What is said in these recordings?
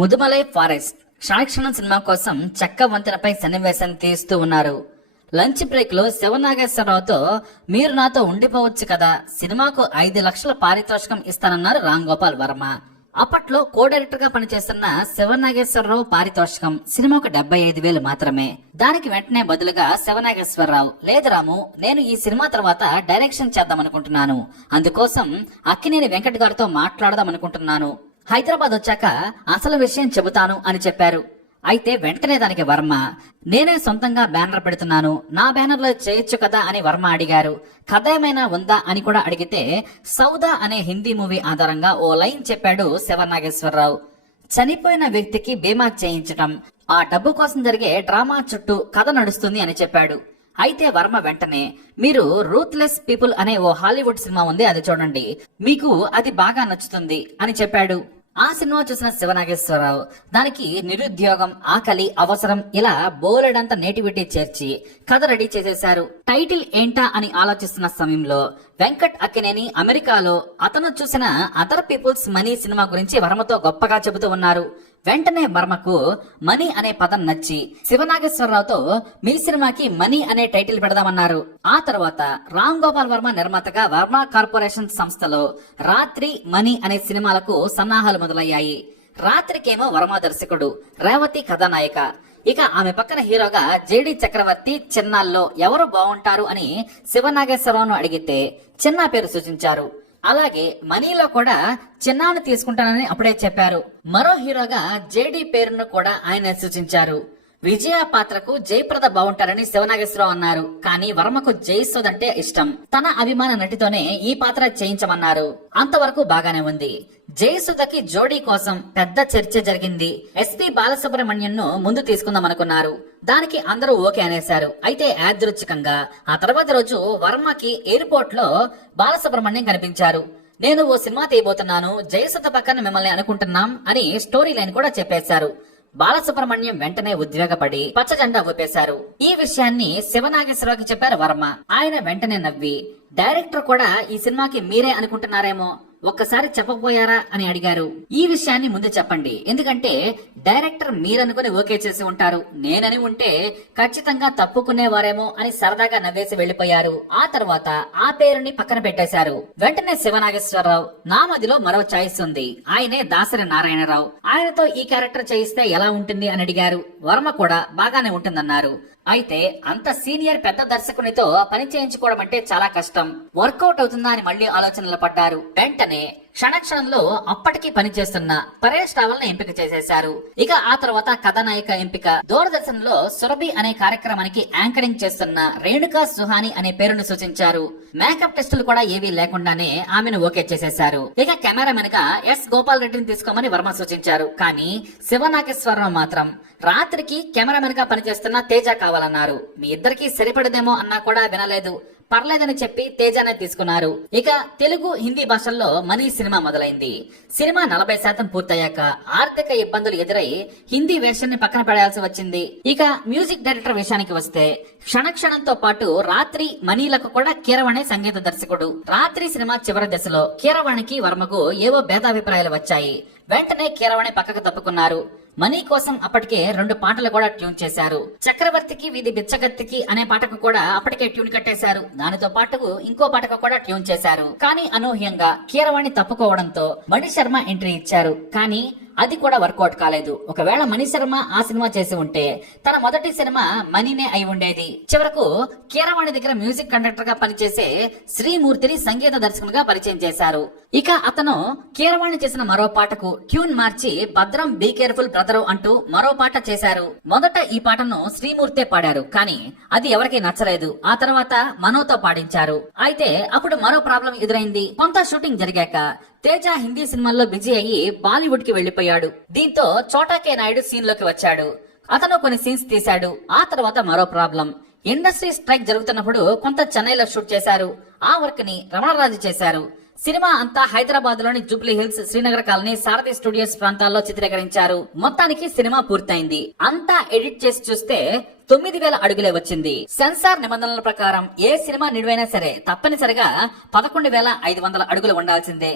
Mudumalai forest. క్షణక్షణం cinema కోసం చెక్క వంతెనపై సన్నివేశం తీస్తూ ఉన్నారు. లంచ్ బ్రేక్లో శివనాగేశ్వరరావుతో మీరు నాతో ఉండిపోవచ్చు కదా. సినిమాకు ఐదు లక్షల పారితోషికం ఇస్తానన్నారు రామ్ గోపాల్ వర్మ. అప్పట్లో కో డైరెక్టర్గా పనిచేస్తున్న శివనాగేశ్వరరావు పారితోషికం సినిమాకు డెబ్బై ఐదు వేలు మాత్రమే. దానికి వెంటనే బదులుగా శివనాగేశ్వరరావు లేదు రాము నేను ఈ సినిమా తర్వాత డైరెక్షన్ చేద్దాం అనుకుంటున్నాను అందుకోసం అక్కినేని వెంకట్ గారితో మాట్లాడదాం అనుకుంటున్నాను హైదరాబాద్ వచ్చాక అసలు విషయం చెబుతాను అని చెప్పారు. అయితే వెంటనే దానికి వర్మ నేనే సొంతంగా బ్యానర్ పెడుతున్నాను నా బ్యానర్లో చేయొచ్చు కదా అని వర్మ అడిగారు. కథ ఏమైనా ఉందా అని కూడా అడిగితే సౌదా అనే హిందీ మూవీ ఆధారంగా ఓ లైన్ చెప్పాడు శివనాగేశ్వరరావు చనిపోయిన వ్యక్తికి బీమా చేయించటం ఆ డబ్బు కోసం జరిగే డ్రామా చుట్టూ కథ నడుస్తుంది అని చెప్పాడు. అయితే వర్మ వెంటనే మీరు రూత్లెస్ పీపుల్ అనే ఓ హాలీవుడ్ సినిమా ఉంది అది చూడండి మీకు అది బాగా నచ్చుతుంది అని చెప్పాడు. ఆ సినిమా చూసిన శివనాగేశ్వరరావు దానికి నిరుద్యోగం ఆకలి అవసరం ఇలా బోలెడంత నేటివిటీ చేర్చి కథ రెడీ చేసేశారు. టైటిల్ ఏంటా అని ఆలోచిస్తున్న సమయంలో వెంకట్ అక్కినేని అమెరికాలో అతను చూసిన అదర్ పీపుల్స్ మనీ సినిమా గురించి వరమతో గొప్పగా చెబుతూ ఉన్నారు. వెంటనే వర్మకు మనీ అనే పదం నచ్చి శివనాగేశ్వరరావుతో మీ సినిమాకి మనీ అనే టైటిల్ పెడదామన్నారు. ఆ తర్వాత రామ్ గోపాల్ వర్మ నిర్మాతగా వర్మ కార్పొరేషన్ సంస్థలో రాత్రి మనీ అనే సినిమాలకు సన్నాహాలు మొదలయ్యాయి. రాత్రికేమో వర్మ దర్శకుడు రేవతి కథానాయిక. ఇక ఆమె పక్కన హీరోగా జేడి చక్రవర్తి చిన్నాల్లో ఎవరు బాగుంటారు అని శివనాగేశ్వరరావును అడిగితే చిన్న పేరు సూచించారు. అలాగే మనీలో కూడా చిన్నాను తీసుకుంటానని అప్పుడే చెప్పారు. మరో హీరోగా జేడీ పేరును కూడా ఆయన సూచించారు. విజయ పాత్రకు జయప్రద బాగుంటారని శివనాగేశ్వరరావు అన్నారు. కానీ వర్మకు జయసుద్ అంటే ఇష్టం. తన అభిమాన నటితోనే ఈ పాత్ర చేయించమన్నారు. అంతవరకు బాగానే ఉంది. జయసుధకి జోడీ కోసం పెద్ద చర్చ జరిగింది. ఎస్పి బాలసుబ్రహ్మణ్యం ను ముందు తీసుకుందాం అనుకున్నారు దానికి అందరూ ఓకే అనేశారు. అయితే యాదృచ్ఛికంగా ఆ తర్వాత రోజు వర్మకి ఎయిర్పోర్ట్లో బాలసుబ్రహ్మణ్యం కనిపించారు. నేను ఓ సినిమా తీయబోతున్నాను. జయసుధ పక్కన మిమ్మల్ని అనుకుంటున్నాం అని స్టోరీ లైన్ కూడా చెప్పేశారు. బాలసుబ్రహ్మణ్యం వెంటనే ఉద్వేగపడి పచ్చజెండా ఊపేశారు. ఈ విషయాన్ని శివనాగేశ్వరరావుకి చెప్పారు వర్మ ఆయన వెంటనే నవ్వి డైరెక్టర్ కూడా ఈ సినిమాకి మీరే అనుకుంటున్నారేమో. ఒక్కసారి చెప్పబోయారా అని అడిగారు. ఈ విషయాన్ని ముందు చెప్పండి. ఎందుకంటే డైరెక్టర్ మీరనుకుని ఓకే చేసి ఉంటారు. నేనని ఉంటే ఖచ్చితంగా తప్పుకునేవారేమో అని సరదాగా నవ్వేసి వెళ్ళిపోయారు ఆ తర్వాత ఆ పేరుని పక్కన పెట్టేశారు. వెంటనే శివనాగేశ్వరరావు నామదిలో మరో చాయిస్ ఉంది. ఆయనే దాసరి నారాయణరావు. ఆయనతో ఈ క్యారెక్టర్ చేయిస్తే ఎలా ఉంటుంది అని అడిగారు. వర్మ కూడా బాగానే ఉంటుందన్నారు. అయితే అంత సీనియర్ పెద్ద దర్శకునితో పని చేయించుకోవడం అంటే చాలా కష్టం. వర్కౌట్ అవుతుందా అని మళ్ళీ ఆలోచనలు పడ్డారు. వెంటనే క్షణక్షణంలో అప్పటికి పనిచేస్తున్న పరేష్ రావల్ ఎంపిక చేసేశారు. ఇక ఆ తర్వాత కథానాయిక ఎంపిక. దూరదర్శన్లో సురభి అనే కార్యక్రమానికి యాంకరింగ్ చేస్తున్న రేణుకా సుహాని అనే పేరును సూచించారు. మేకప్ టెస్టులు కూడా ఏవీ లేకుండానే ఆమెను ఓకే చేసేశారు. ఇక కెమెరామెన్గా ఎస్ గోపాల్ రెడ్డిని తీసుకోమని వర్మ సూచించారు. కానీ శివనాగేశ్వరరావు మాత్రం రాత్రికి కెమెరామెన్గా పనిచేస్తున్న తేజ కావాలన్నారు. మీ ఇద్దరికి సరిపడదేమో అన్నా కూడా వినలేదు. పర్లేదని చెప్పి తేజానే తీసుకున్నారు. ఇక తెలుగు హిందీ భాషల్లో మనీ సినిమా మొదలైంది. సినిమా నలభై శాతం పూర్తయ్యాక ఆర్థిక ఇబ్బందులు ఎదురై హిందీ వేషాన్ని పక్కన పడాల్సి వచ్చింది. ఇక మ్యూజిక్ డైరెక్టర్ విషయానికి వస్తే క్షణక్షణంతో పాటు రాత్రి మనీలకు కూడా కీరవణే సంగీత దర్శకుడు. రాత్రి సినిమా చివరి దశలో కీరవాణికి వర్మకు ఏవో భేదాభిప్రాయాలు వచ్చాయి. వెంటనే కీరవణి పక్కకు తప్పుకున్నారు. మనీ కోసం అప్పటికే రెండు పాటలు కూడా ట్యూన్ చేశారు. చక్రవర్తికి వీధి బిచ్చగత్తికి అనే పాటకు కూడా అప్పటికే ట్యూన్ కట్టేశారు. దానితో పాటు ఇంకో పాటకు కూడా ట్యూన్ చేశారు. కానీ అనూహ్యంగా కీరవాణి తప్పుకోవడంతో మణి శర్మ ఎంట్రీ ఇచ్చారు. కానీ అది కూడా వర్కౌట్ కాలేదు. ఒకవేళ మణి శర్మ ఆ సినిమా చేసి ఉంటే తన మొదటి సినిమా మనీనే అయి ఉండేది. చివరకు కీరవాణి దగ్గర మ్యూజిక్ కండక్టర్గా పనిచేసే శ్రీమూర్తిని సంగీత దర్శకునిగా పరిచయం చేశారు. ఇక అతను కీరవాణి చేసిన మరో పాటకు ట్యూన్ మార్చి భద్రం బీ కేర్ఫుల్ బ్రదరు అంటూ మరో పాట చేశారు. మొదట ఈ పాటను శ్రీమూర్తే పాడారు కానీ అది ఎవరికి నచ్చలేదు. ఆ తర్వాత మనోతో పాడించారు. అయితే అప్పుడు మరో ప్రాబ్లం ఎదురైంది. కొంత షూటింగ్ జరిగాక తేజ హిందీ సినిమాల్లో బిజీ అయ్యి బాలీవుడ్కి వెళ్ళిపోయాడు దీంతో చోటాకే నాయుడు సీన్లోకి వచ్చాడు. అతను కొన్ని సీన్స్ తీశాడు. ఆ తర్వాత మరో ప్రాబ్లం. ఇండస్ట్రీ స్ట్రైక్ జరుగుతున్నప్పుడు కొంత చెన్నైలో షూట్ చేశారు. ఆ వర్క్ని రమణరాజు చేశారు. సినిమా అంతా హైదరాబాద్లోని Jubilee Hills Srinagar colony Sarathi studios ప్రాంతాల్లో చిత్రీకరించారు. మొత్తానికి సినిమా పూర్తయింది. అంతా ఎడిట్ చేసి చూస్తే తొమ్మిది వేల అడుగులే వచ్చింది. సెన్సార్ నిబంధనల ప్రకారం ఏ సినిమా నిడివైనా సరే తప్పనిసరిగా పదకొండు వేల ఐదు వందల అడుగులు ఉండాల్సిందే.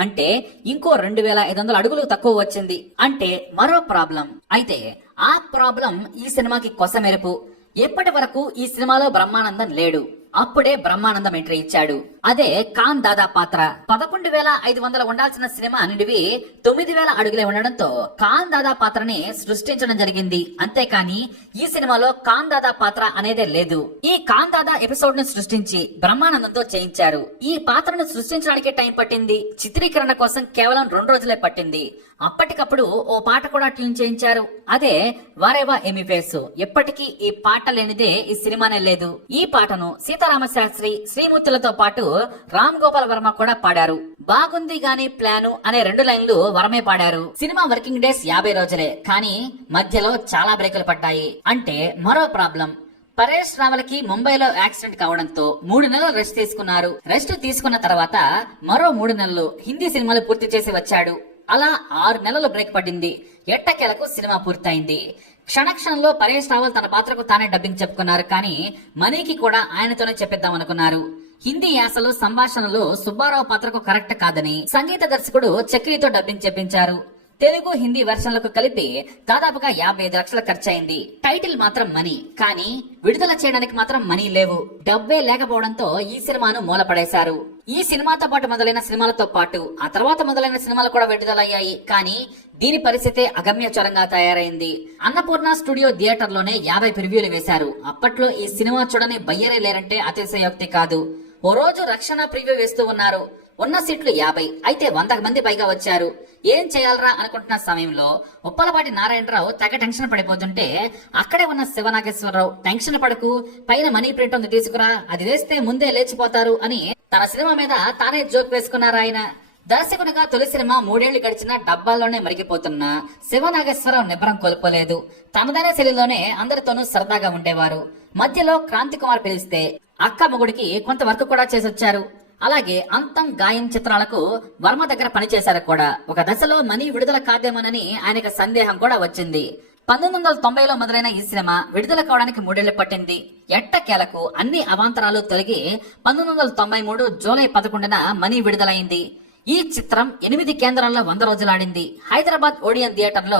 అంటే ఇంకో రెండు వేల ఐదు వందల అడుగులు తక్కువ వచ్చింది. అంటే మరో ప్రాబ్లం. అయితే ఆ ప్రాబ్లం ఈ సినిమాకి కొసమెరుపు. ఎప్పటి వరకు ఈ సినిమాలో బ్రహ్మానందం లేడు? అప్పుడే బ్రహ్మానందం ఎంట్రీ ఇచ్చాడు. అదే ఖాన్ దాదా పాత్ర. పదకొండు వేల ఐదు వందల ఉండాల్సిన సినిమా నిడివి తొమ్మిది వేల అడుగులే ఉండడంతో ఖాన్ దాదా పాత్రని సృష్టించడం జరిగింది. అంతేకాని ఈ సినిమాలో ఖాన్ దాదా పాత్ర అనేదే లేదు. ఈ ఖాన్ దాదా ఎపిసోడ్ను సృష్టించి బ్రహ్మానందంతో చేయించారు. ఈ పాత్రను సృష్టించడానికి టైం పట్టింది. చిత్రీకరణ కోసం కేవలం రెండు రోజులే పట్టింది. అప్పటికప్పుడు ఓ పాట కూడా ట్యూన్ చేయించారు. అదే వారేవా ఎమి ఫేసు ఎప్పటికీ ఈ పాట లేనిదే ఈ సినిమానే లేదు. ఈ పాటను సీత సీతారామశాస్త్రి శ్రీమూర్తులతో పాటు రామ్ గోపాల్ వర్మ కూడా పాడారు. బాగుంది గాని ప్లాను అనే రెండు లైన్లు వరమే పాడారు. సినిమా వర్కింగ్ డేస్ యాభై రోజులే కానీ మధ్యలో చాలా బ్రేకులు పడ్డాయి. అంటే మరో ప్రాబ్లం. పరేష్ రావల్కి ముంబైలో యాక్సిడెంట్ కావడంతో మూడు నెలలు రెస్ట్ తీసుకున్నారు. రెస్ట్ తీసుకున్న తర్వాత మరో మూడు నెలలు హిందీ సినిమాలు పూర్తి చేసి వచ్చాడు. అలా ఆరు నెలలు బ్రేక్ పడింది. ఎట్టకేలకు సినిమా పూర్తయింది. క్షణక్షణంలో పరేష్ రావల్ తన పాత్రకు తానే డబ్బింగ్ చెప్పుకున్నారు. కానీ మనీకి కూడా ఆయనతోనే చెప్పిద్దాం అనుకున్నారు. హిందీ యాసలో సంభాషణలో సుబ్బారావు పాత్రకు కరెక్ట్ కాదని సంగీత దర్శకుడు చక్రితో డబ్బింగ్ చెప్పించారు. తెలుగు హిందీ వెర్షన్లకు కలిపి దాదాపుగా యాభై ఐదు లక్షల ఖర్చయింది. టైటిల్ మాత్రం మనీ. కానీ విడుదల చేయడానికి మాత్రం మనీ లేవు. డబ్బే లేకపోవడంతో ఈ సినిమాను మూలపడేశారు. ఈ సినిమాతో పాటు మొదలైన సినిమాలతో పాటు ఆ తర్వాత మొదలైన సినిమాలు కూడా విడుదలయ్యాయి. కానీ దీని పరిస్థితే అగమ్యచరంగా తయారైంది. అన్నపూర్ణ స్టూడియో థియేటర్లోనే యాభై ప్రివ్యూలు వేశారు. అప్పట్లో ఈ సినిమా చూడని బయ్యరే లేరంటే అతిశయోక్తి కాదు. ఓ రోజు రక్షణ ప్రివ్యూ వేస్తూ ఉన్నారు. ఉన్న సీట్లు యాభై అయితే వంద మంది పైగా వచ్చారు. ఏం చేయాలరా అనుకుంటున్న సమయంలో ఉప్పలపాటి నారాయణరావు తెగ టెన్షన్ పడిపోతుంటే అక్కడే ఉన్న శివనాగేశ్వరరావు టెన్షన్ పడకు పైన మనీ ప్రింట్ ఉంది తీసుకురా అది వేస్తే ముందే లేచిపోతారు అని తన సినిమా మీద తానే జోక్ వేసుకున్నారు ఆయన. దర్శకునిగా తొలి సినిమా మూడేళ్ళు గడిచిన డబ్బాల్లోనే మరిగిపోతున్న శివనాగేశ్వరరావు నిబ్రం కోల్పోలేదు. తనదైన శైలిలోనే అందరితోనూ సరదాగా ఉండేవారు. మధ్యలో క్రాంతి కుమార్ పిలిస్తే అక్క మొగుడికి కొంత వర్క్ కూడా చేసొచ్చారు. అలాగే అంతం గాయం చిత్రాలకు వర్మ దగ్గర పనిచేశారు కూడా. ఒక దశలో మనీ విడుదల కాదేమోనని ఆయనకు సందేహం కూడా వచ్చింది. పంతొమ్మిది వందల తొంభైలో మొదలైన ఈ సినిమా విడుదల కావడానికి మూడేళ్ళు పట్టింది. ఎట్టకేలకు అన్ని అవాంతరాలు తొలగి పంతొమ్మిది వందల తొంభై మూడు జూలై పదకొండున మనీ విడుదలైంది. ఈ చిత్రం ఎనిమిది కేంద్రాల్లో వంద రోజులాడింది. హైదరాబాద్ ఓడియన్ థియేటర్లో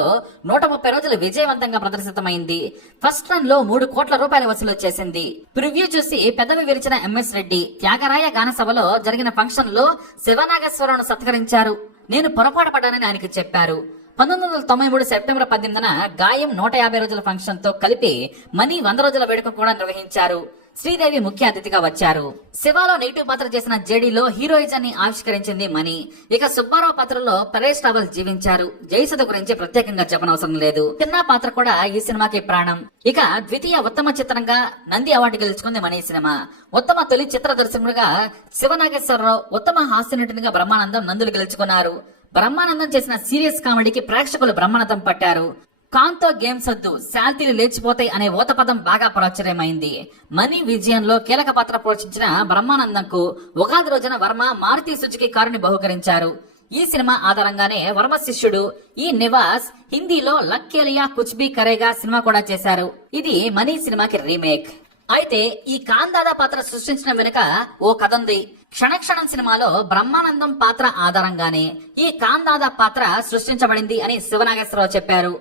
నూట ముప్పై రోజులు విజయవంతంగా ప్రదర్శితమైంది. ఫస్ట్ రన్లో మూడు కోట్ల రూపాయల వసూలు చేసింది. ప్రివ్యూ చూసి పెదవి విరిచిన ఎంఎస్ రెడ్డి త్యాగరాయ గాన సభలో జరిగిన ఫంక్షన్లో శివనాగేశ్వరరావును సత్కరించారు. నేను పొరపాటు పడ్డానని ఆయనకి చెప్పారు. పంతొమ్మిది వందల తొంభై మూడు సెప్టెంబర్ పద్దెనిమిదిన గాయం నూట యాభై రోజుల ఫంక్షన్తో కలిపి మనీ వంద రోజుల వేడుక కూడా నిర్వహించారు. శ్రీదేవి ముఖ్య అతిథిగా వచ్చారు. శివాలో నెగిటివ్ పాత్ర చేసిన జేడీలో హీరోయిజాన్ని ఆవిష్కరించింది మణి. ఇక సుబ్బారావు పాత్రలో పరేష్ రావల్ జీవించారు. జయసుధ గురించి ప్రత్యేకంగా చెప్పనవసరం లేదు. చిన్న పాత్ర కూడా ఈ సినిమాకి ప్రాణం. ఇక ద్వితీయ ఉత్తమ చిత్రంగా నంది అవార్డు గెలుచుకుంది మణి సినిమా. ఉత్తమ తొలి చిత్ర దర్శకుడిగా శివనాగేశ్వరరావు ఉత్తమ హాస్యనటునిగా బ్రహ్మానందం నందులు గెలుచుకున్నారు. బ్రహ్మానందం చేసిన సీరియస్ కామెడీకి ప్రేక్షకులు బ్రహ్మానందం పట్టారు. కాంతో గేమ్స్ వద్దు శాంతిలు లేచిపోతాయి అనే ఊత పదం బాగా ప్రాచుర్యమైంది. మనీ విజయంలో కీలక పాత్ర పోషించిన బ్రహ్మానందంకు ఉగాది రోజున వర్మ మారుతి సుజుకి కారుని బహుకరించారు. ఈ సినిమా ఆధారంగానే వర్మ శిష్యుడు ఈ నివాస్ హిందీలో లక్కేలియా కుచ్బీ కరేగా సినిమా కూడా చేశారు. ఇది మనీ సినిమాకి రీమేక్. అయితే ఈ కాందాదా పాత్ర సృష్టించిన వెనుక ఓ కథ ఉంది క్షణక్షణం సినిమాలో బ్రహ్మానందం పాత్ర ఆధారంగానే ఈ కాందాదా పాత్ర సృష్టించబడింది అని శివనాగేశ్వరరావు చెప్పారు.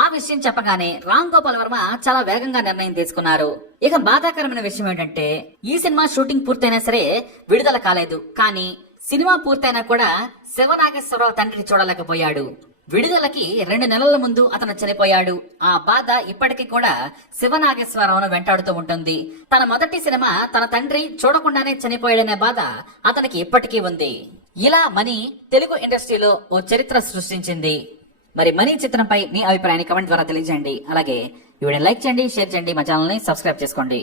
ఆ విషయం చెప్పగానే రామ్ గోపాల్ వర్మ చాలా వేగంగా నిర్ణయం తీసుకున్నారు. ఇక బాధాకరమైన విషయం ఏంటంటే ఈ సినిమా షూటింగ్ పూర్తయినా సరే విడుదల కాలేదు. కానీ సినిమా పూర్తయినా కూడా శివనాగేశ్వరరావు తండ్రి చూడలేకపోయాడు. విడుదలకి రెండు నెలల ముందు అతను చనిపోయాడు. ఆ బాధ ఇప్పటికీ కూడా శివనాగేశ్వరరావును వెంటాడుతూ ఉంటుంది. తన మొదటి సినిమా తన తండ్రి చూడకుండానే చనిపోయాడనే బాధ అతనికి ఇప్పటికీ ఉంది. ఇలా మనీ తెలుగు ఇండస్ట్రీలో ఓ చరిత్ర సృష్టించింది. మరి మనీ చిత్రంపై మీ అభిప్రాయాన్ని కమెంట్ ద్వారా తెలియజేయండి. అలాగే ఈ వీడియో లైక్ చేయండి షేర్ చేయండి మా ఛానల్ని సబ్స్క్రైబ్ చేసుకోండి.